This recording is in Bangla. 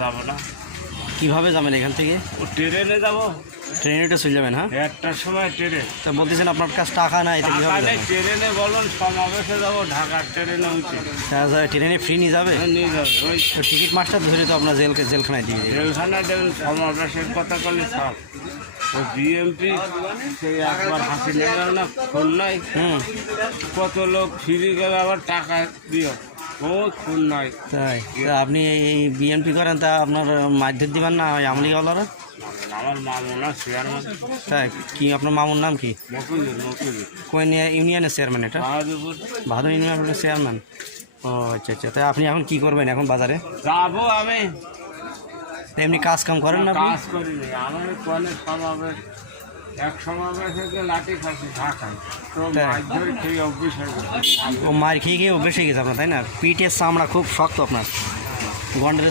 যাবো না। কীভাবে যাবেন এখান থেকে? ও ট্রেনে যাবো, ট্রেনেটা চলে যাবেন? হ্যাঁ, একটার সময় ট্রেনে। তা বলতেছেন আপনার কাছে টাকা নাই, এটা টাকা কীভাবে নেই, যাবেন? ট্রেনে বলুন সমাবেশে যাবো, ঢাকার ট্রেনে উঠে ট্রেনে ফ্রি নিয়ে যাবে? নিয়ে যাবে। ওই তো টিকিট মাস্টার ধরে তো আপনার জেলখানায় দিয়ে দেবে। জেলখানা দেবেন, সমাবেশের কথা করলে সব। ও বিএমপি সেই একবার হাসি নিয়ে গেল না খুলনায়, কত লোক ফিরে গেল, আবার টাকা দিও, ও খুলনায়। তাই? তা আপনি এই বিএনপি করেন, তা আপনার মারধর দিবেন না ওই আমলিওয়ালারা? আমার মামুনা চেয়ারম্যান। তাই কি? আপনার মামুর নাম কি? মকুল কোন ইউনিয়নের চেয়ারম্যান এটা? বাহাদুরপুর। ভাদর ইউনিয়নের চেয়ারম্যান। ও আচ্ছা আচ্ছা। তাই আপনি এখন কি করবেন এখন বাজারে? যাবো আমি। তা এমনি কাজ কাম করেন না আপনি? কাজ করিনি, আমার কলেজ সমাবেশ, এক সমাবেশ থেকে লাঠি খাচ্ছি ঢাকায়, তো মাছ ধরে খেয়ে অভ্যেস হয়ে গেছে। ও মার খেয়ে খেয়ে অভ্যেস হয়ে গেছে আপনার, তাই না? পিঠের চামড়া খুব শক্ত আপনার, গন্ডের